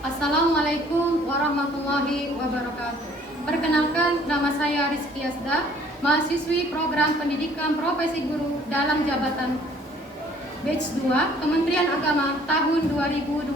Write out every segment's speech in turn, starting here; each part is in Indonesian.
Assalamualaikum warahmatullahi wabarakatuh. Perkenalkan, nama saya Rizky Asda, mahasiswi program pendidikan profesi guru dalam jabatan Batch 2 Kementerian Agama tahun 2025.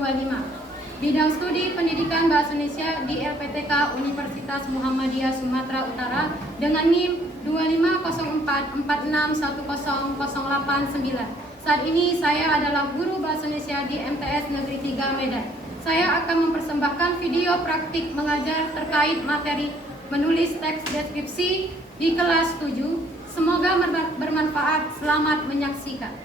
Bidang studi pendidikan bahasa Indonesia di LPTK Universitas Muhammadiyah Sumatera Utara dengan NIM 250446100889. Saat ini saya adalah guru bahasa Indonesia di MTS Negeri 3 Medan. Saya akan mempersembahkan video praktik mengajar terkait materi menulis teks deskripsi di kelas 7. Semoga bermanfaat. Selamat menyaksikan.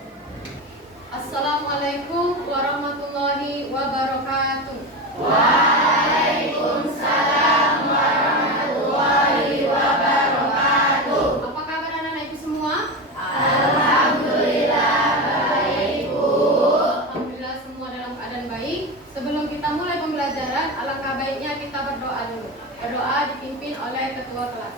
Assalamualaikum warahmatullahi wabarakatuh. Waalaikumsalam warahmatullahi wabarakatuh. Apa kabar anak-anak ibu semua? Alhamdulillah baik, Bu. Alhamdulillah semua dalam keadaan baik. Sebelum kita mulai pembelajaran, alangkah baiknya kita berdoa dulu. Berdoa dipimpin oleh ketua kelas.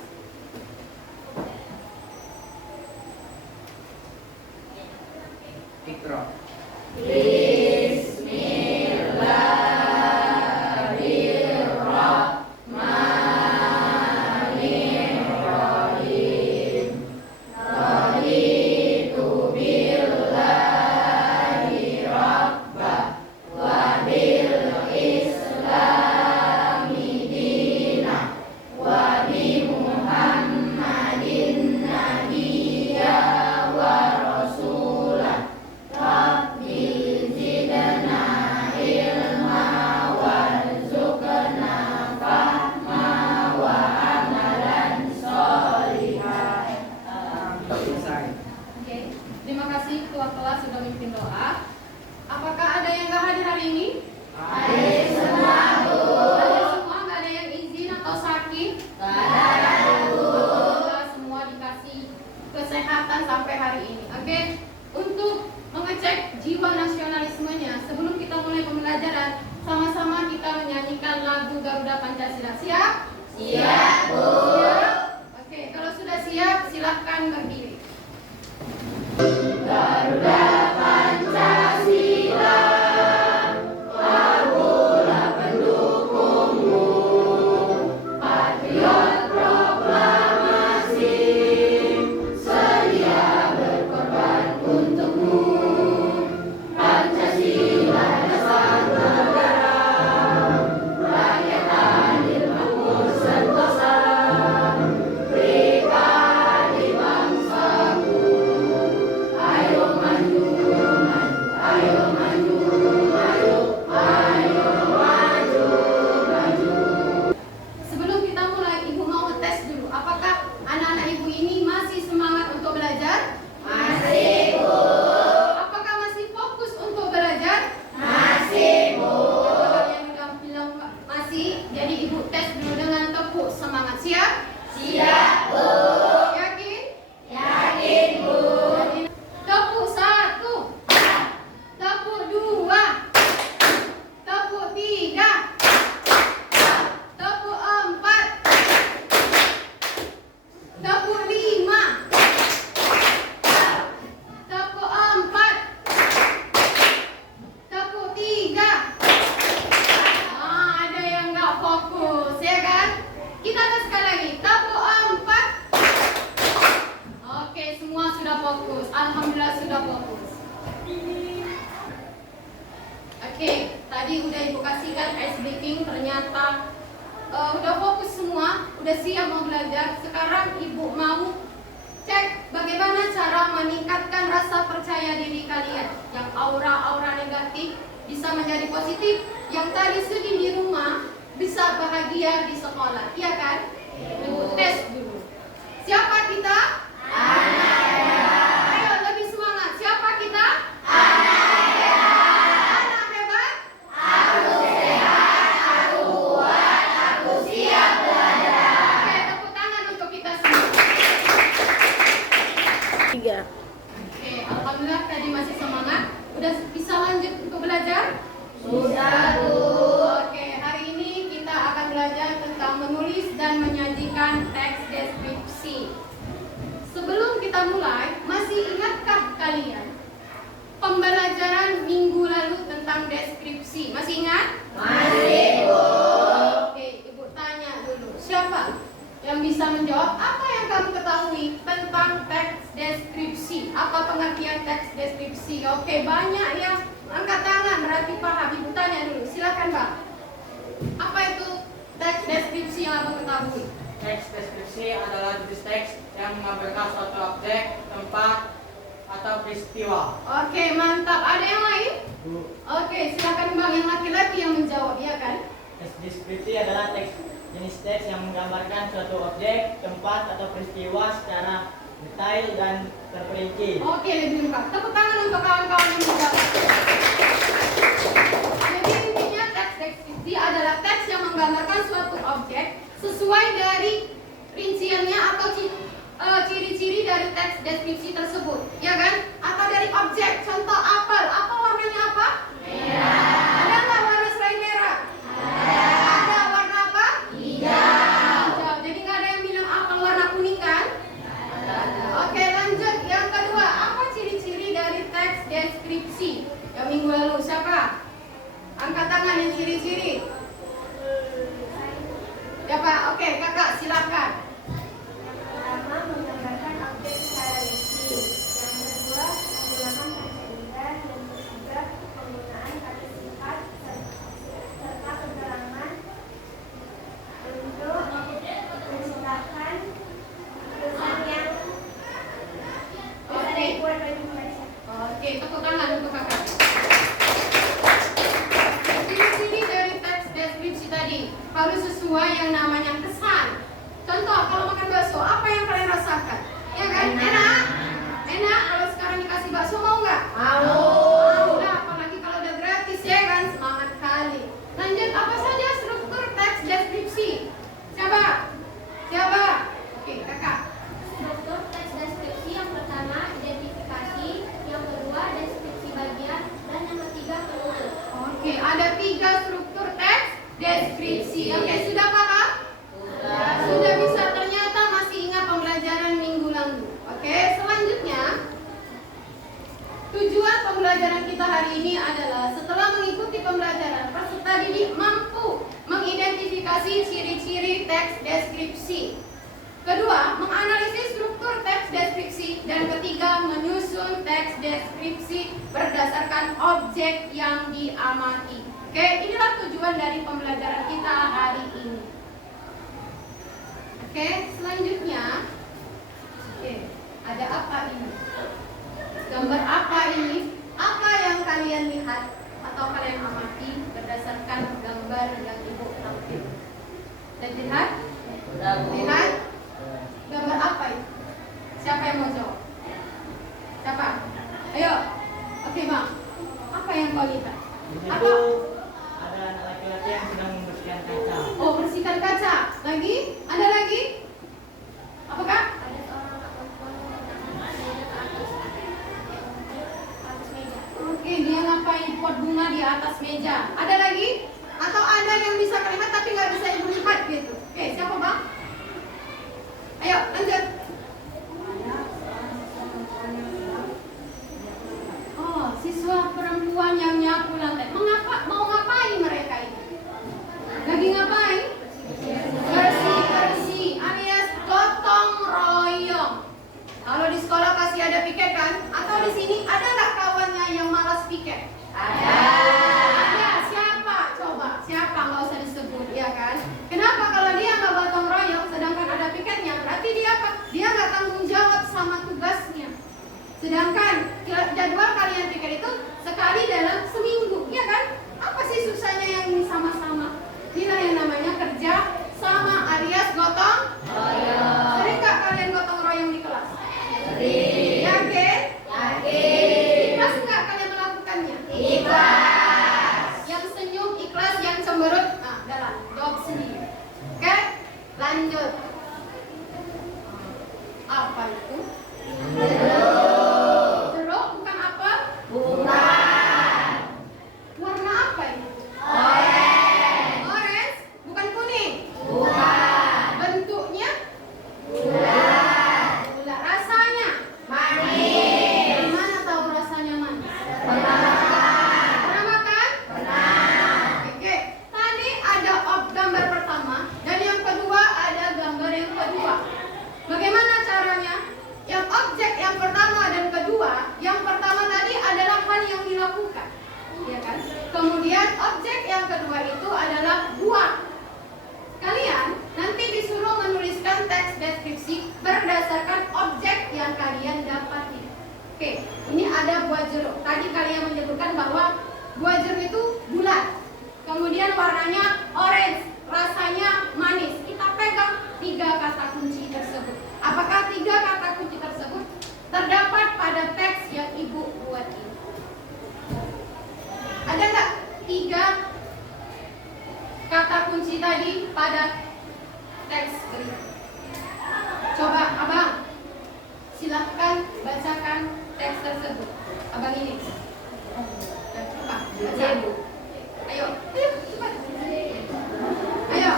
Iqra. Bismillahirrahmanirrahim. Raditu billahi rabbah wa bil islami dinah wa bi Muhammadin nabiyya wa rasulah. Rabbi zidna ilma warzuqna fahma wa amalan sholihan. Selesai. Oke, terima kasih ketua kelas sudah memimpin doa. Apakah ada yang nggak hadir hari ini? Hadir semua, Bu. Hadir semua, nggak ada yang izin atau sakit? Nggak ada, Bu. Alhamdulillah semua dikasih kesehatan sampai hari ini. Oke, untuk mengecek jiwa nasionalismenya, sebelum kita mulai pembelajaran, sama-sama kita menyanyikan lagu Garuda Pancasila. Siap? Siap, Bu. Siap? Oke, kalau sudah siap, silahkan berdiri. Garuda Pancasila, akulah pendukungmu, patriot proklamasi, sedia berkorban untukmu. Pancasila dasar negara, rakyat adil makmur sentosa, pribadi bangsaku. Ayo maju, maju, ayo maju, maju, ayo maju, maju. Sebelum kita mulai, Ibu mau ngetes dulu. Apakah anak-anak Ibu ini masih semangat untuk belajar? Masih, Bu. Apakah masih fokus untuk belajar? Masih, Bu. Kalau yang udah bilang masih, jadi Ibu tes dulu dengan tepuk semangat. Siap? Siap, Bu. Yakin? Yakin, Bu. Tepuk 1, tepuk 2, tepuk 3, tepuk 4, tepuk 5, tepuk 4, tepuk 3. Ada yang nggak fokus, ya kan? Kita tes sekali lagi. Tepuk 4. Oke, semua sudah fokus. Alhamdulillah sudah fokus. Oke, tadi udah Ibu kasihkan ice breaking, ternyata udah fokus semua, udah siap mau belajar. Sekarang Ibu mau cek bagaimana cara meningkatkan rasa percaya diri kalian. Yang aura-aura negatif bisa menjadi positif. Yang tadi sedih di rumah bisa bahagia di sekolah, iya kan? Ibu tes dulu. Siapa kita? Ayo lebih semangat. Siapa kita? Anak hebat. Aku sehat, aku kuat, aku siap belajar. Oke, tepuk tangan untuk kita semua. 3. Oke, alhamdulillah tadi masih semangat. Udah bisa lanjut untuk belajar? Sudah, Bu. Oke, hari ini kita akan belajar tentang menulis dan menyajikan teks deskripsi. Sebelum kita mulai, masih ingatkah kalian pembelajaran minggu lalu tentang deskripsi? Masih ingat? Masih. pengertian teks deskripsi. Oke, banyak yang angkat tangan berarti paham. Ibu tanya dulu, silakan Bang. Apa itu teks deskripsi yang Abang ketahui? Teks deskripsi adalah jenis teks yang mengambilkan suatu objek, tempat, atau peristiwa. Oke, mantap. Ada yang lain? Bu, Oke, silakan Bang yang laki-laki yang menjawab, ya kan? teks deskripsi adalah jenis teks yang menggambarkan suatu objek, tempat, atau peristiwa secara detail dan terperinci. Oke, lebih lengkap. Tepuk tangan untuk kawan-kawan yang menjawab. Jadi intinya teks deskripsi adalah teks yang menggambarkan suatu objek sesuai dari rinciannya atau ciri-ciri dari teks deskripsi tersebut, ya kan? Atau dari objek. Contoh apel. Apel warnanya apa? Merah. Ada nggak warna selain merah? Ada. Warna apa? Hijau. Jadi nggak ada yang bilang apel warna kuning kan? Oke, lanjut. Yang kedua, apa ciri-ciri dari teks deskripsi? Yang minggu lalu siapa? Angkat tangan yang ciri-ciri. Siapa? Oke, kakak silakan. Pertama, menggambarkan objek secara rinci. Yang kedua, menggunakan kata indah. Yang ketiga, penggunaan kata sifat serta keterangan untuk menciptakan kesan yang kuat bagi pembaca. Oke, tepuk tangan untuk kakak. Ciri-ciri dari teks deskripsi tadi harus sesuai yang namanya kesan. Contoh, kalau makan bakso, apa yang kalian rasakan? Ya kan? Enak? Enak? Kalau sekarang dikasih bakso, mau nggak? Mau. Nah, apalagi kalau udah gratis, ya kan? Semangat kali. Lanjut, apa saja struktur teks deskripsi? Siapa? Siapa? Oke, kakak. Struktur teks deskripsi yang pertama identifikasi, yang kedua deskripsi bagian, dan yang ketiga penutup. Oke, ada 3 struktur teks deskripsi. Oke, sudah paham? Sudah bisa, ternyata masih ingat pembelajaran minggu lalu. Oke, selanjutnya tujuan pembelajaran kita hari ini adalah setelah mengikuti pembelajaran, peserta didik mampu mengidentifikasi ciri-ciri teks deskripsi. Kedua, menganalisis struktur teks deskripsi. Dan ketiga, menyusun teks deskripsi berdasarkan objek yang diamati. Oke, inilah tujuan dari pembelajaran kita hari ini. Oke, selanjutnya. Oke, ada apa ini? Gambar apa ini? Apa yang kalian lihat atau kalian amati berdasarkan gambar yang Ibu tampil? Dan lihat? Lihat? Gambar apa itu? Siapa yang mau jawab? Siapa? Ayo. Oke, Bang. Apa yang kau lihat? Di situ Apa? ada anak laki-laki yang sedang membersihkan kaca. Oh, bersihkan kaca. Lagi? Ada lagi? Apakah? Ada seorang anak perempuan menggunakan meja ke atas meja. Oke, dia ngapain pot bunga di atas meja? Ada lagi? Atau ada yang bisa kalimat tapi nggak bisa Ibu lihat gitu? Oke, siapa Bang? Ayo, lanjut. Oh, siswa perempuan yang nyapu lantai. Mau ngapain mereka ini? Lagi ngapain? Bersih-bersih alias gotong royong. Kalau di sekolah pasti ada piket kan? Atau di sini ada nggak kawannya yang malas piket? Ada. Siapa? Coba. Siapa? Nggak usah disebut, ya kan? Kenapa kalau dia nggak gotong royong, sedangkan ada piketnya? Berarti dia apa? Dia nggak tanggung jawab sama tugasnya. Sedangkan jadwal kalian piket itu sekali dalam seminggu, ya kan? Apa sih susahnya yang ini sama-sama? Inilah yang namanya kerja sama alias gotong royong. Sering nggak kalian gotong royong di kelas? Sering. Yakin? Yakin. Ikhlas nggak kalian melakukannya? Ikhlas. Yang senyum ikhlas, yang cemberut, nah, dalam jawab sendiri. Oke? Lanjut. Apa itu? Jeruk bukan apa? Bukan. Warna apa ini? Orange bukan kuning? Bukan. Bentuknya? Bulat. Rasanya? Manis. Dari mana tahu rasanya manis? Pernah makan? Pernah. Oke. Tadi ada gambar pertama dan yang kedua ada gambar objek yang kedua itu adalah buat. Kalian nanti disuruh menuliskan teks deskripsi berdasarkan objek yang kalian dapati. Oke, ini ada buah jeruk. Tadi kalian menyebutkan bahwa buah jeruk itu bulat. Kemudian warnanya orange, rasanya manis. Kita pegang 3 kata kunci tersebut. Apakah 3 kata kunci tersebut terdapat pada teks yang Ibu buat ini? Ada nggak 3 kata kunci tadi pada teks ini? Coba Abang, silahkan bacakan teks tersebut. Abang ini. Coba, baca. Ayo, cepat. Ayo,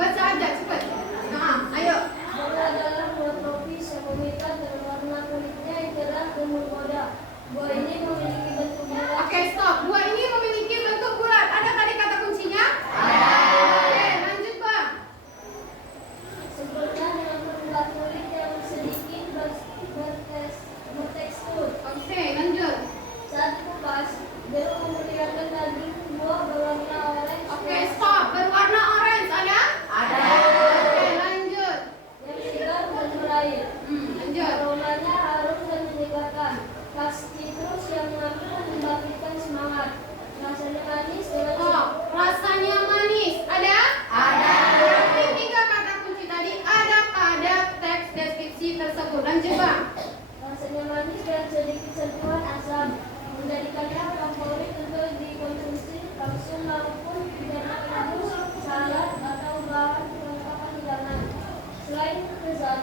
baca aja cepat. Nah, ayo. Buah adalah buah tropis yang memikat dan warna kulitnya yang cerah dan menggoda. Buah ini memiliki bentuk bulat. Oke, stop. Buah ini memiliki bentuk bulat. Ada tadi kata kuncinya? Oke, lanjut Bang. Sempurna dengan permukaan kulit yang sedikit bertekstur. Oke, lanjut. Saat dikupas, jeruk memperlihatkan daging buah berwarna oranye. Oke, stop. Berwarna orange ada? Ada. Oke, lanjut. Yang segar dan berair. Lanjut. Aromanya harum dan menyegarkan. Khas citrus yang membangkitkan semangat. Rasanya manis dengan Oh, rasanya manis. Ada? Ada. Berarti 3 kata kunci tadi ada pada teks deskripsi tersebut. Lanjut Bang. rasanya manis dan sedikit sentuhan asam, menjadikannya favorit untuk dikonsumsi langsung maupun dijadikan jus, salad atau bahan kelengkapan hidangan. Selain lezat,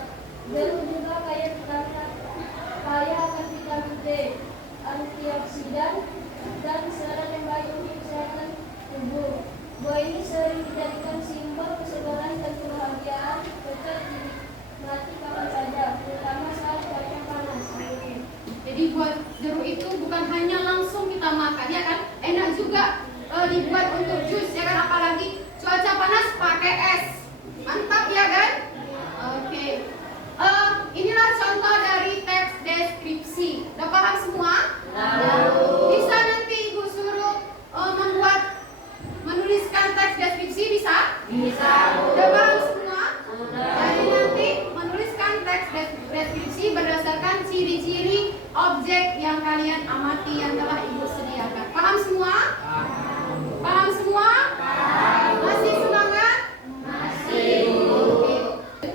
jeruk juga kaya akan vitamin D, antioksidan, dan serat yang baik untuk kesehatan tubuh. Buah ini sering dijadikan simbol kesegaran dan kebahagiaan, cocok dinikmati kapan saja, terutama saat cuaca panas. Jadi buat jeruk itu bukan hanya langsung kita makan, ya kan? Enak juga dibuat untuk jus, ya kan? Apalagi cuaca panas pakai es. Mantap ya kan? Oke. Inilah contoh dari teks deskripsi. Udah paham semua? Bisa nanti Ibu suruh menuliskan teks deskripsi, bisa? Bisa. Udah paham semua? Sudah. Jadi nanti menuliskan teks deskripsi berdasarkan ciri-ciri objek yang kalian amati yang telah Ibu sediakan. Paham semua? Paham semua? Masih semangat? Masih. Oke.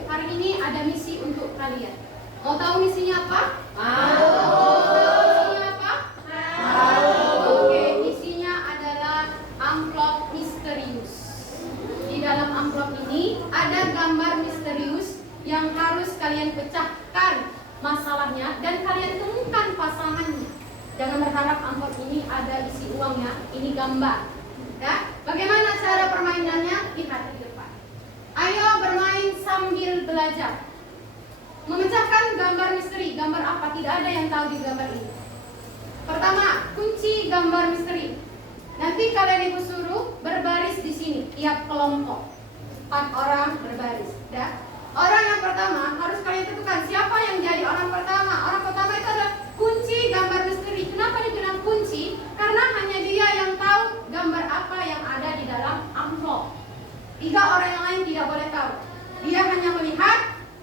Hari ini ada misi untuk kalian. Mau tahu misinya apa? Misinya apa? Oke, misinya adalah amplop misterius. Di dalam amplop ini ada gambar misterius yang harus kalian pecahkan masalahnya dan kalian temukan pasangannya. Jangan berharap amplop ini ada isi uangnya, ini gambar. Ya, bagaimana cara permainannya? Lihat di depan. Ayo bermain sambil belajar. Memecahkan gambar misteri. Gambar apa? Tidak ada yang tahu di gambar ini. Pertama, kunci gambar misteri. Nanti kalian Ibu suruh berbaris di sini, tiap kelompok. 4 orang berbaris. Ya. Orang yang pertama harus kalian tentukan siapa yang jadi orang pertama. Orang pertama itu adalah kunci gambar misteri. Kenapa dibilang kunci? Karena hanya dia yang tahu gambar apa yang ada di dalam amplop. 3 orang yang lain tidak boleh tahu. Dia hanya melihat,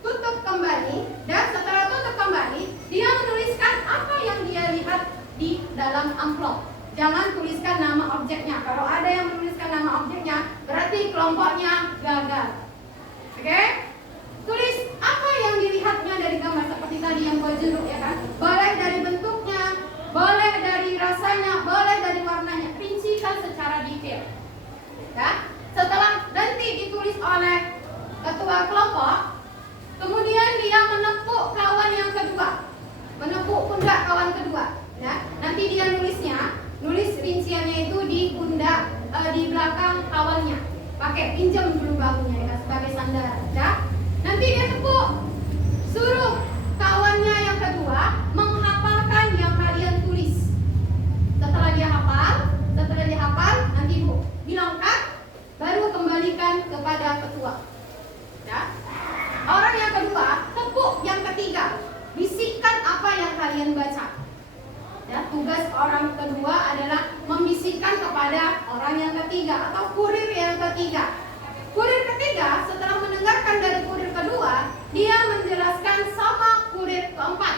tutup kembali, dan setelah tutup kembali, dia menuliskan apa yang dia lihat di dalam amplop. Jangan tuliskan nama objeknya. Kalau ada yang menuliskan nama objeknya, berarti kelompoknya gagal. Oke? Tulis apa yang dilihatnya dari gambar seperti tadi yang buah jeruk, ya kan? Boleh dari bentuknya, boleh dari rasanya, boleh dari warnanya. Rincikan secara detail. Ya? Setelah nanti ditulis oleh ketua kelompok, kemudian dia menepuk kawan yang kedua, menepuk pundak kawan kedua. Ya? Nanti dia nulis rinciannya itu di pundak, di belakang kawannya. Pakai pinjam dulu bahunya ya, sebagai sandaran. Ya? Nanti dia tepuk, suruh kawannya yang kedua menghafalkan yang kalian tulis. Setelah dia hafal, nanti Ibu bilangkan, baru kembalikan kepada ketua. Ya? Orang yang kedua tepuk yang ketiga, bisikkan apa yang kalian baca. Ya, tugas orang kedua adalah membisikkan kepada orang yang ketiga atau kurir yang ketiga. Kurir ketiga setelah mendengarkan dari kurir kedua, dia menjelaskan sama kurir keempat.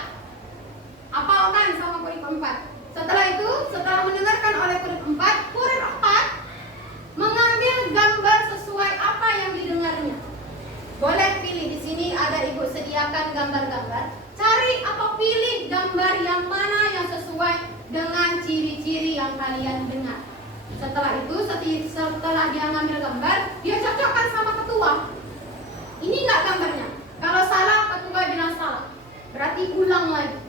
Apalkan sama kurir keempat. Setelah itu, setelah mendengarkan oleh kurir keempat, kurir keempat mengambil gambar sesuai apa yang didengarnya. Boleh pilih, di sini ada ibu sediakan gambar-gambar. Cari atau pilih gambar yang mana yang sesuai dengan ciri-ciri yang kalian dengar. Setelah itu, setelah dia ngambil gambar, dia cocokkan sama ketua. Ini enggak gambarnya. Kalau salah, ketua bilang salah. Berarti ulang lagi.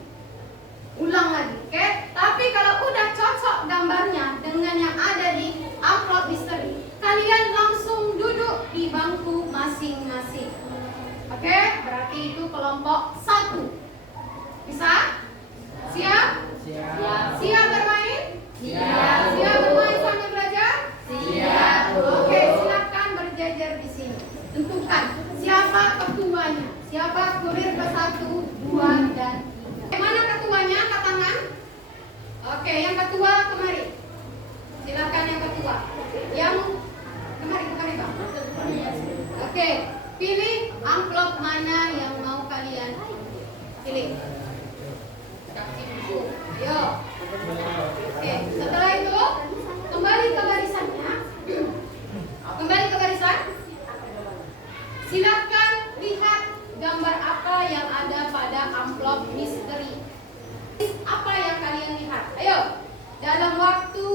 Ulang lagi, oke? Tapi kalau udah cocok gambarnya dengan yang ada di amplop misteri, kalian langsung duduk di bangku masing-masing. Oke? Berarti itu kelompok 1. Bisa? Siap? Siap. Siap bermain? Siap. Siap bermain sambil belajar? Siap. Oke, silakan berjajar di sini. Tentukan siapa ketuanya, siapa kurir ke-1, 2, dan 3. Mana ketuanya? Angkat tangan. Oke, yang ketua kemari. Silakan yang ketua. Yang kemari Bang. Oke, pilih amplop mana yang mau kalian pilih. Kasih buku. Ayo. Oke, setelah itu kembali ke barisannya. Kembali ke barisan. Silakan lihat gambar apa yang ada pada amplop misteri. Apa yang kalian lihat? Ayo, dalam waktu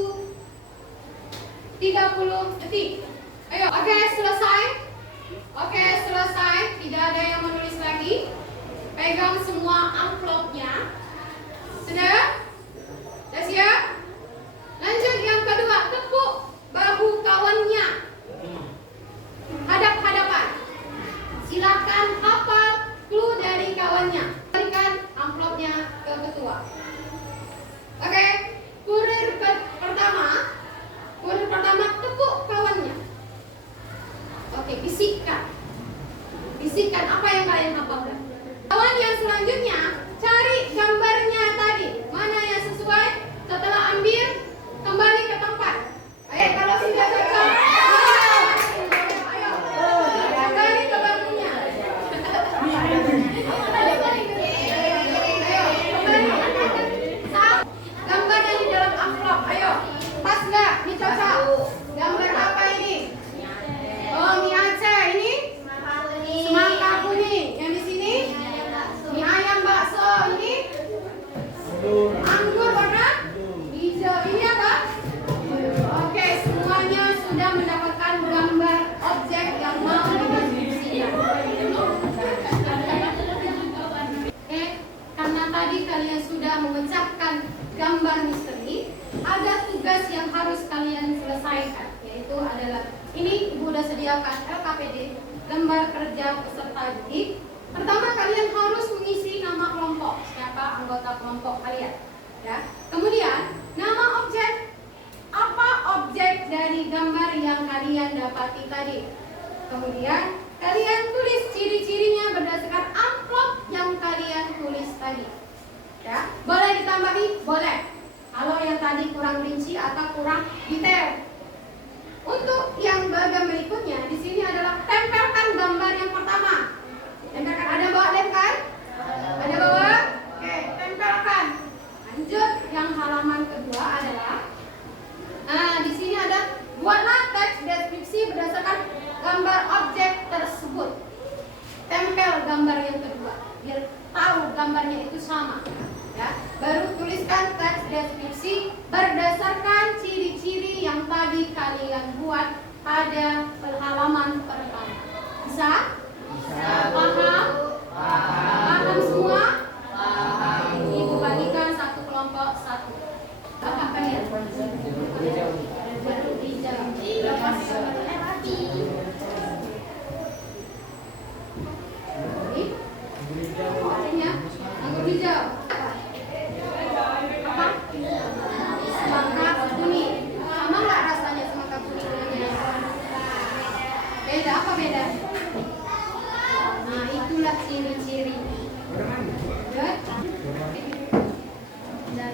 30 detik. Ayo, oke, selesai. Oke, selesai. Tidak ada yang menulis lagi. Pegang semua amplopnya. Sudah? Sudah siap? Lanjut yang kedua, tepuk bahu kawannya. Hadap-hadapan. Silakan hafal clue dari kawannya. Berikan amplopnya ke ketua. Oke, kurir pertama tepuk kawannya. Oke, bisikkan. Bisikkan apa yang kalian hafalkan. Kawan yang selanjutnya, cari gambarnya tadi. Mana yang sesuai? Setelah ambil, kembali ke tempat. Ayo, kalau sudah cocok, ayo, kembali ke bangkunya. Ayo, kembali. Gambar yang di dalam amplop, ayo. Pas nggak? Ini cocok. Gambar apa ini? Oh, mie Aceh. Ini semangka kuning. Yang di sini mie ayam bakso. Ini anggur warna hijau. Ini apa? Oke, semuanya sudah mendapatkan gambar objek yang mau dideskripsikan. Oke, karena tadi kalian sudah memecahkan gambar misteri, ada tugas yang harus kalian selesaikan, yaitu adalah ini Ibu sudah sediakan LKPD, lembar kerja peserta didik. Pertama, kalian harus mengisi nama kelompok, siapa anggota kelompok kalian, ya. Kemudian nama objek, apa objek dari gambar yang kalian dapati tadi. Kemudian kalian tulis ciri-cirinya berdasarkan amplop yang kalian tulis tadi, ya. Boleh ditambahi, boleh. Kalau yang tadi kurang rinci atau kurang detail. Untuk yang bagian berikutnya, di sini adalah tempelkan gambar yang pertama. Tempelkan, ada bawa lem kan? Ada bawa? Oke, tempelkan. Lanjut, yang halaman kedua adalah, di sini ada buatlah teks deskripsi berdasarkan gambar objek tersebut. Tempel gambar yang kedua, biar tahu gambarnya itu sama. Ya, baru tuliskan teks deskripsi berdasarkan ciri-ciri yang tadi kalian buat pada halaman pertama. Bisa? Paham? Paham semua? Paham. Ibu bagikan satu kelompok satu. Apa kalian? Jeruk hijau. Lepas artinya anggur hijau. Apa? Semangka kuning. Sama nggak rasanya semangka kuning dengan beda? Apa beda? Nah, itulah ciri-ciri. Good. Dan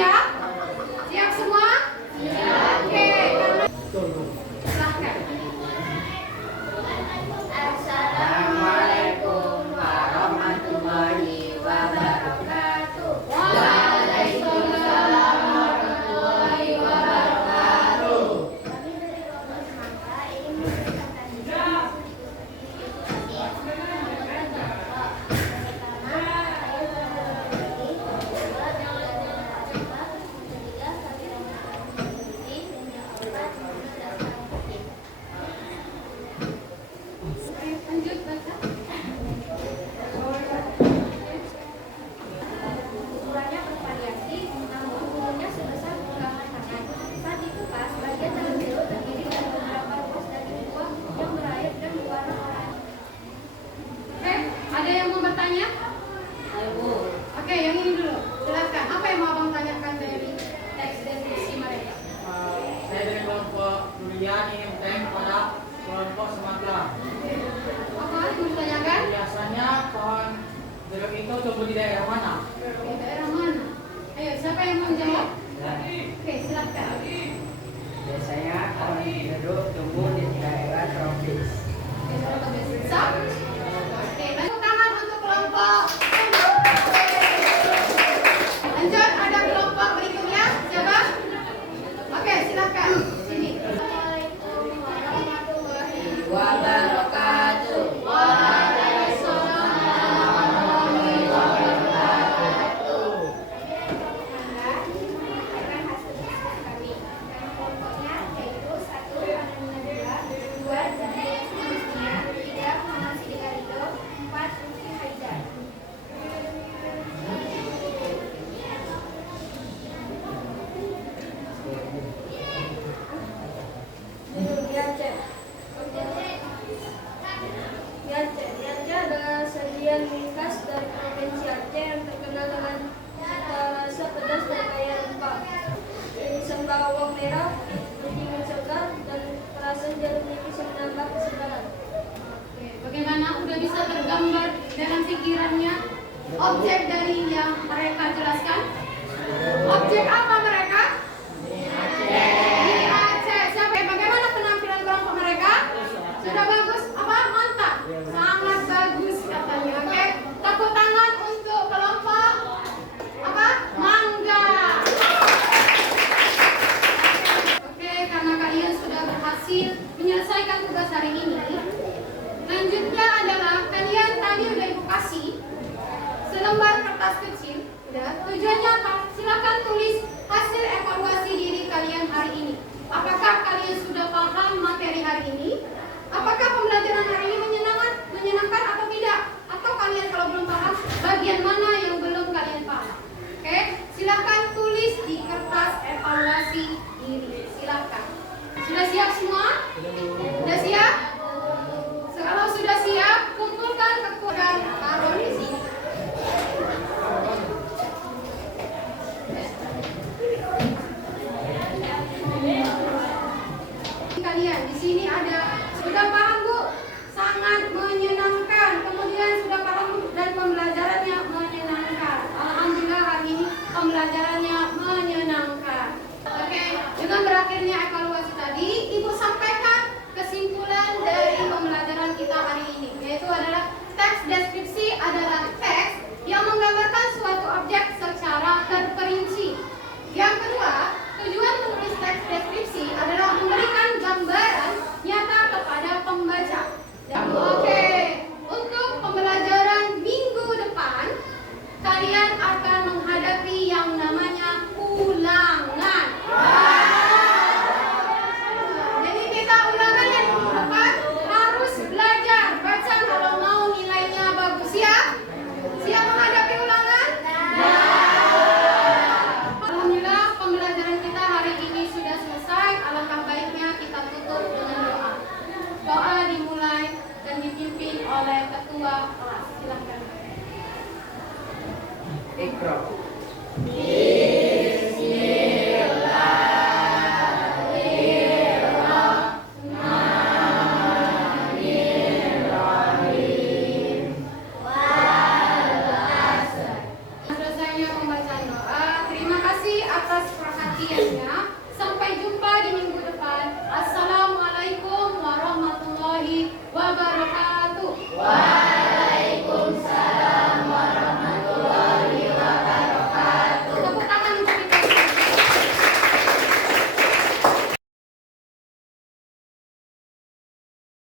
siap? Siap semua? Siap. Oke, silahkan. Assalamualaikum warahmatullahi wabarakatuh. Waalaikumsalam warahmatullahi wabarakatuh. Kami dari kelompok semangka ingin menceritakan pertama, saya berbagi, kedua ketiga kami Lanjut baca. ukurannya bervariasi, namun bulunya sebesar genggaman tangan. Saat dikupas, bagian dalam jeruk terdiri dari beberapa ruas daging buah yang berair dan berwarna oranye. Oke, ada yang mau bertanya? Oke, yang ini dulu. Silakan. Apa yang mau abang tanyakan dari teks deskripsi mereka? Saya dari kelompok durian ingin bertanya kepada kelompok semangka. Apa yang mau ditanyakan? Biasanya pohon jeruk itu tumbuh di daerah mana? Di daerah mana? Ayo, siapa yang mau jawab? Oke, silakan. Biasanya pohon jeruk tumbuh di daerah tropis. Oke, sahabat Deskripsa. Oke, tepuk tangan untuk kelompok. Lanjut, ada kelompok berikutnya. Siapa? Oke, silakan. Sini. Assalamualaikum warahmatullahi Wabarakatuh. Waalaikumsalam warahmatullahi wabarakatuh. menyampaikan hasil riset kami. Nama kelompoknya yaitu 1. Panenina 2 Zahir Mustia, 3. Muhammad Sidik Alido, 4. Lutfi Haidar. Aceh adalah sajian ringkas dari provinsi Aceh yang terkenal dengan cita rasa pedas dan kaya rempah. Irisan bawang merah, dingin segar, dan perasan jeruk nipis yang menambah kesegaran. Oke, bagaimana udah bisa tergambar dalam pikirannya objek dari yang mereka jelaskan? Objek apa mereka? Di Aceh. Siapa? Bagaimana penampilan kelompok mereka? Sudah bagus? Apa? Mantap. Sangat bagus katanya. Oke, tepuk tangan untuk kelompok apa? Mangga. Oke, karena kalian sudah berhasil menyelesaikan tugas hari ini, lanjutnya adalah kalian tadi udah ibu kasih selembar kertas kecil. Udah. Tujuannya apa? Silakan tulis hasil evaluasi diri kalian hari ini. Apakah kalian sudah paham materi hari ini? Apakah pembelajaran hari ini menyenangkan atau tidak? Atau kalian kalau belum paham, bagian mana yang belum kalian paham? Oke, silakan tulis di kertas evaluasi diri. Silakan. Sudah siap semua? Sudah siap? Kalau sudah siap, kumpulkan kekuatan taruh di sini. Kalian di sini ada sudah paham Bu? Sangat menyenangkan. Kemudian sudah paham Bu dan pembelajarannya menyenangkan. Alhamdulillah hari ini pembelajarannya menyenangkan. Oke, dengan berakhirnya evaluasi tadi, Ibu sampaikan kesimpulan dari pembelajaran kita hari ini, yaitu adalah teks deskripsi adalah teks yang menggambarkan suatu objek secara terperinci. Yang kedua, tujuan menulis teks deskripsi adalah memberikan gambaran nyata kepada pembaca. Oke, untuk pembelajaran minggu depan, kalian akan menghadapi yang namanya ulangan. Jadi kita ulangan yang minggu depan harus belajar baca kalau mau nilainya bagus. Siap? Siap menghadapi ulangan? Alhamdulillah pembelajaran kita hari ini sudah selesai. Alangkah baiknya kita tutup dengan doa. Doa dimulai dan dipimpin oleh ketua kelas. Silakan. Ikra. Selesainya pembacaan doa. Terima kasih lainnya. Sampai jumpa di minggu